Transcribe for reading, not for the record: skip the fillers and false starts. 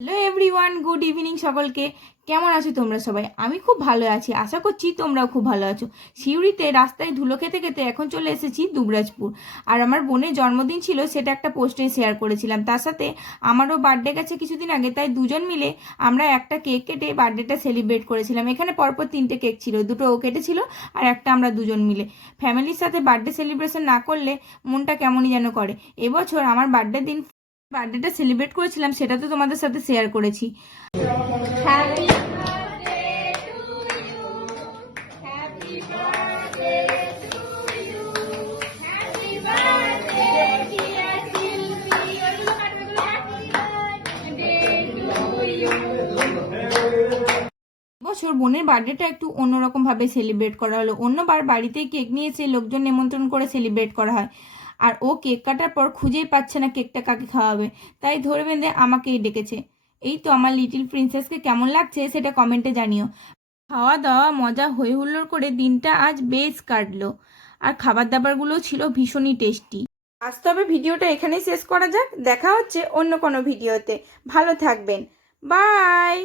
Hello everyone, good evening সকলকে। কেমন আছো তোমরা সবাই? আমি খুব ভালো আছি, আশা করছি তোমরাও খুব ভালো আছো। সিউড়িতে রাস্তায় ধুলো খেতে খেতে এখন চলে এসেছি দুবরাজপুর। আর আমার বোনের জন্মদিন ছিল, সেটা একটা পোস্টে শেয়ার করেছিলাম। তার সাথে আমারও বার্থডে গেছে কিছুদিন আগে, তাই দুজন মিলে আমরা একটা কেক কেটে বার্থডেটা সেলিব্রেট করেছিলাম। এখানে পরপর 3টে কেক ছিল, 2টো ও কেটেছিল আর একটা আমরা দুজন মিলে। ফ্যামিলির সাথে বার্থডে সেলিব্রেশন না করলে মনটা কেমনই যেন করে। এবছর আমার বার্থডেটা সেলিব্রেট করেছিলাম, সেটা তো তোমাদের সাথে শেয়ার করেছি। হ্যাপি বছর বোনের বার্থডেটা একটু অন্যরকম ভাবে সেলিব্রেট করা হলো। অন্যবার বাড়িতেই কেক নিয়ে এসে লোকজন নিমন্ত্রণ করে সেলিব্রেট করা হয়, আর ও কেক কাটার পর খুঁজেই পাচ্ছে না কেকটা কাকে খাওয়াবে, তাই ধরে বেঁধে আমাকেই ডেকেছে। এই তো আমার লিটিল প্রিন্সেসকে কেমন লাগছে সেটা কমেন্টে জানিও। খাওয়া দাওয়া মজা হই হুল্লোড় করে দিনটা আজ বেশ কাটলো, আর খাবার দাবারগুলো ছিল ভীষণই টেস্টি। আজ তবে ভিডিওটা এখানেই শেষ করা যাক, দেখা হচ্ছে অন্য কোনো ভিডিওতে। ভালো থাকবেন, বাই।